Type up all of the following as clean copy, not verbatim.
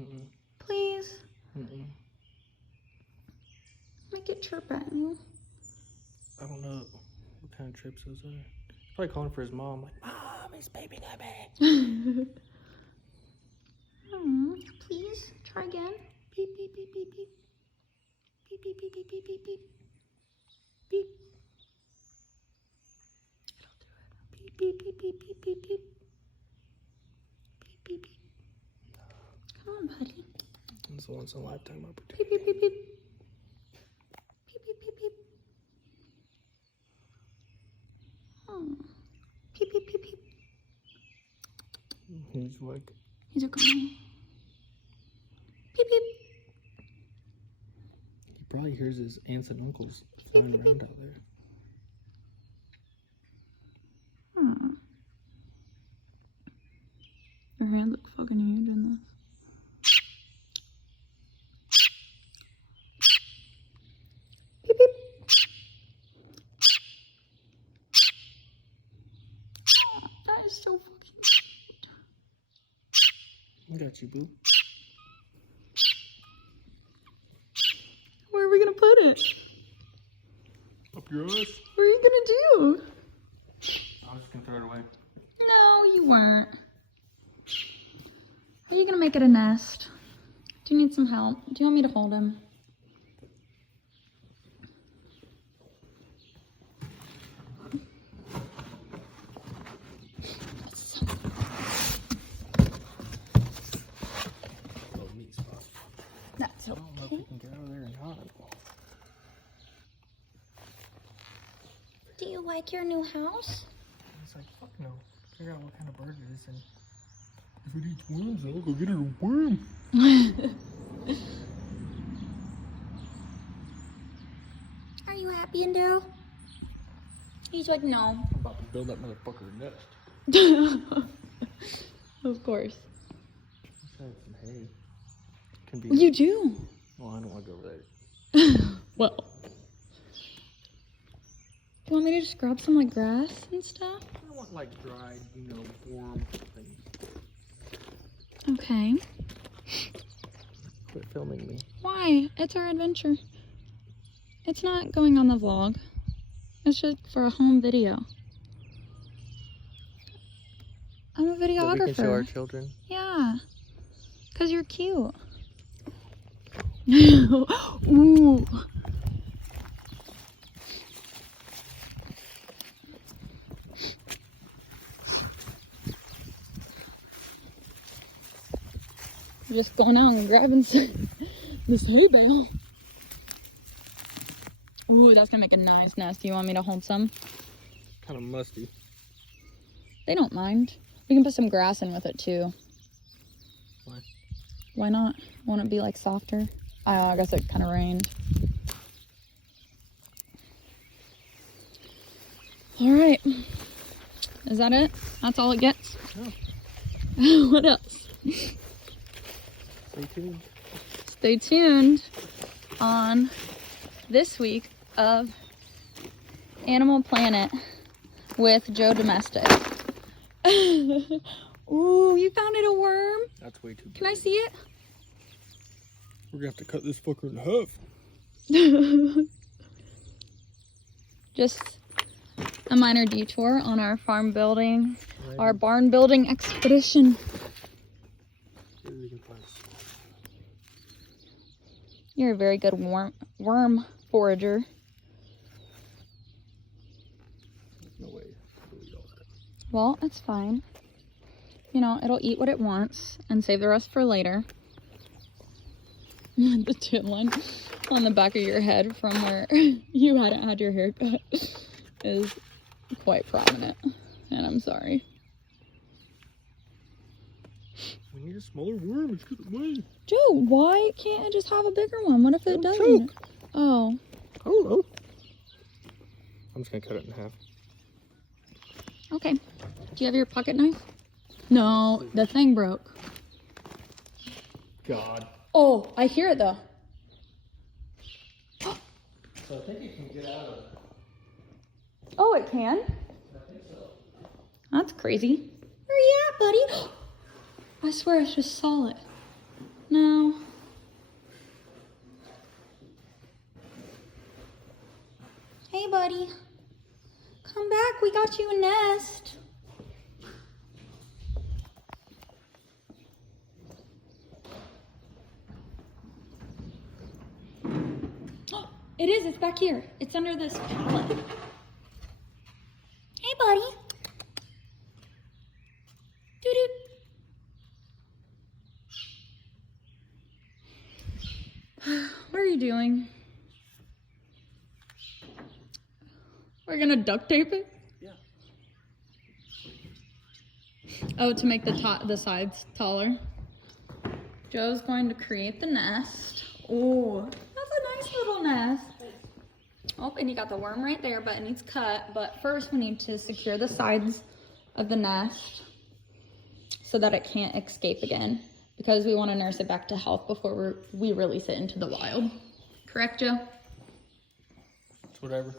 Mm-mm. Please. Mm-mm. Make it chirp at you. I don't know what kind of trips those are. He's probably calling for his mom, like, Mom, he's beeping at me. Please, try again. Beep, beep, beep, beep, beep. Beep, beep, beep, beep, beep, beep, beep. Beep. It'll do it. Beep, beep, beep, beep, beep, beep, beep. Beep, beep, beep. Come on, buddy. It's a once in a lifetime opportunity. Beep, beep, beep, beep. Beep, beep, beep, beep. Beep, beep, beep, beep. He's like, He's a coming. Beep, beep. he probably hears his aunts and uncles flying around out there. Your hands look fucking huge in this. Beep, beep. That is so fucking cute. I got you, boo. Where are we gonna put it? Up your ass. What are you gonna do? I was just gonna throw it away. No, you weren't. Are you gonna make it a nest? Do you need some help? Do you want me to hold him? Little meat spot. That's I don't know if okay. we can get out of there or not. Do you like your new house? It's like, fuck no. Figure out what kind of bird it is, and if it eats worms, I'll go get it a worm. Are you happy, Indo? He's like, no. I'm about to build that motherfucker a nest. Of course. Let's have some hay. Can be. You do. Well, I don't want to go over there. Well. Do you want me to just grab some like grass and stuff? I want like dried, warm things. Okay. Quit filming me. Why? It's our adventure. It's not going on the vlog. It's just for a home video. I'm a videographer. So we can show our children. Yeah. Because you're cute. Ooh. Just going out and grabbing this hay bale. Ooh, that's gonna make a nice nest. Do you want me to hold some? Kind of musty. They don't mind. We can put some grass in with it too. Why? Why not? Won't it be like softer? I guess it kind of rained. All right. Is that it? That's all it gets? No. What else? Stay tuned. Stay tuned on this week of Animal Planet with Joe Domestic. Ooh, you found it a worm? That's way too big. Can I see it? We're gonna have to cut this fucker in half. Just a minor detour on our farm building, our barn building expedition. Maybe we can find some. You're a very good worm forager. There's no way we'll eat all that. Well, it's fine. It'll eat what it wants and save the rest for later. The tan line on the back of your head from where you hadn't had your hair cut is quite prominent, and I'm sorry. We need a smaller worm. It's good away. Joe, why can't I just have a bigger one? What if it It'll doesn't? choke. Oh. I don't know. I'm just gonna cut it in half. Okay. Do you have your pocket knife? No, the thing broke. God. Oh, I hear it though. So I think it can get out of it. Oh, it can? I think so. That's crazy. Where you at, buddy? I swear I just saw it. No. Hey, buddy. Come back. We got you a nest. It is. It's back here. It's under this pallet. Hey, buddy. Doo-doo. What are you doing? We're gonna duct tape it? Yeah. Oh, to make the sides taller. Joe's going to create the nest. Oh, that's a nice little nest. Oh, and you got the worm right there, but it needs cut. But first we need to secure the sides of the nest so that it can't escape again, because we want to nurse it back to health before we release it into the wild. Correct, Joe? It's whatever.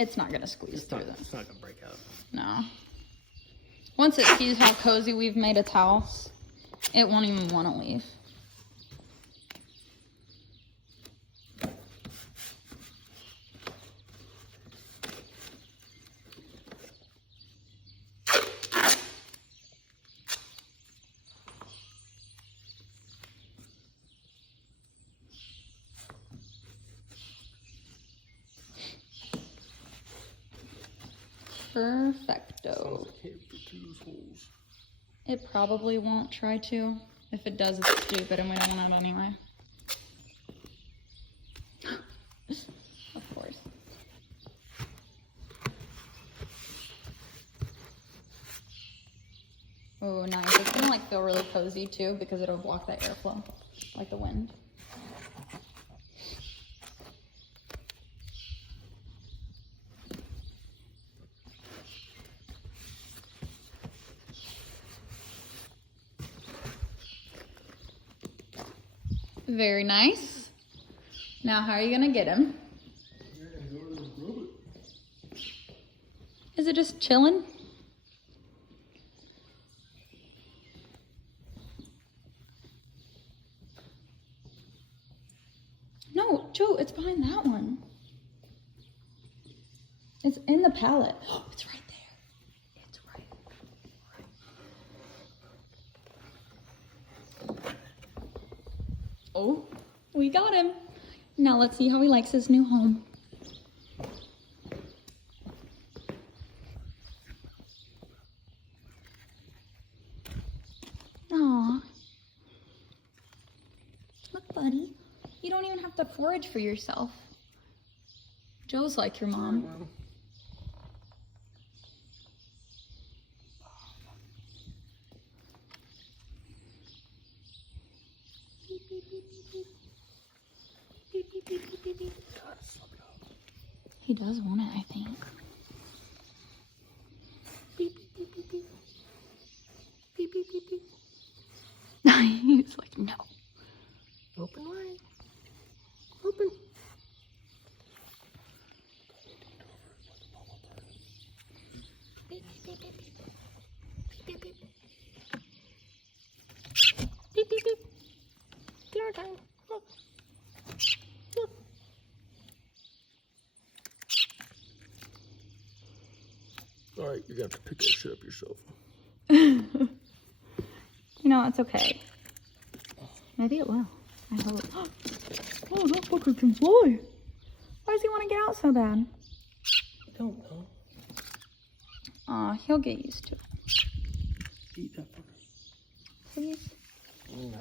It's not gonna squeeze through this. It's not gonna break out. No. Once it sees how cozy we've made its house, it won't even want to leave. Perfecto. It probably won't try to. If it does, it's stupid and we don't want it anyway. Of course. Oh, nice. It's gonna like feel really cozy too because it'll block that airflow, like the wind. Very nice. Now, how are you gonna get him? Is it just chilling? No, Joe, it's behind that one. It's in the pallet. Oh, it's right there. It's right. Oh, we got him. Now let's see how he likes his new home. Aw. Look, buddy. You don't even have to forage for yourself. Joe's like your mom. He does want it, I think. He's like, no. Open wide. Open. Beep, beep, beep, beep. Beep, beep, beep. Beep, beep, beep. Dinner time. Look. Look. All right, you're gonna have to pick that shit up yourself. You know, it's okay. Maybe it will. I hope. Oh, that fucker can fly. Why does he want to get out so bad? I don't know. Aw, he'll get used to it. Eat that fucker. Please? Mm,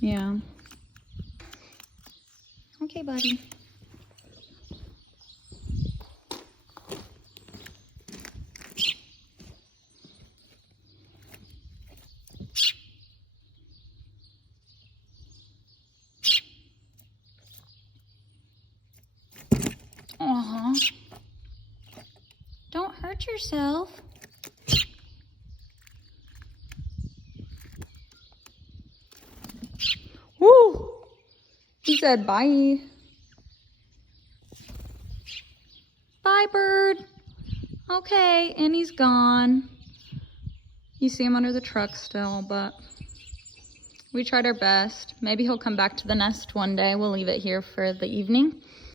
Yeah. Okay, buddy. hurt yourself. Woo! He said bye. Bye, bird. Okay, and he's gone. You see him under the truck still, but we tried our best. Maybe he'll come back to the nest one day. We'll leave it here for the evening.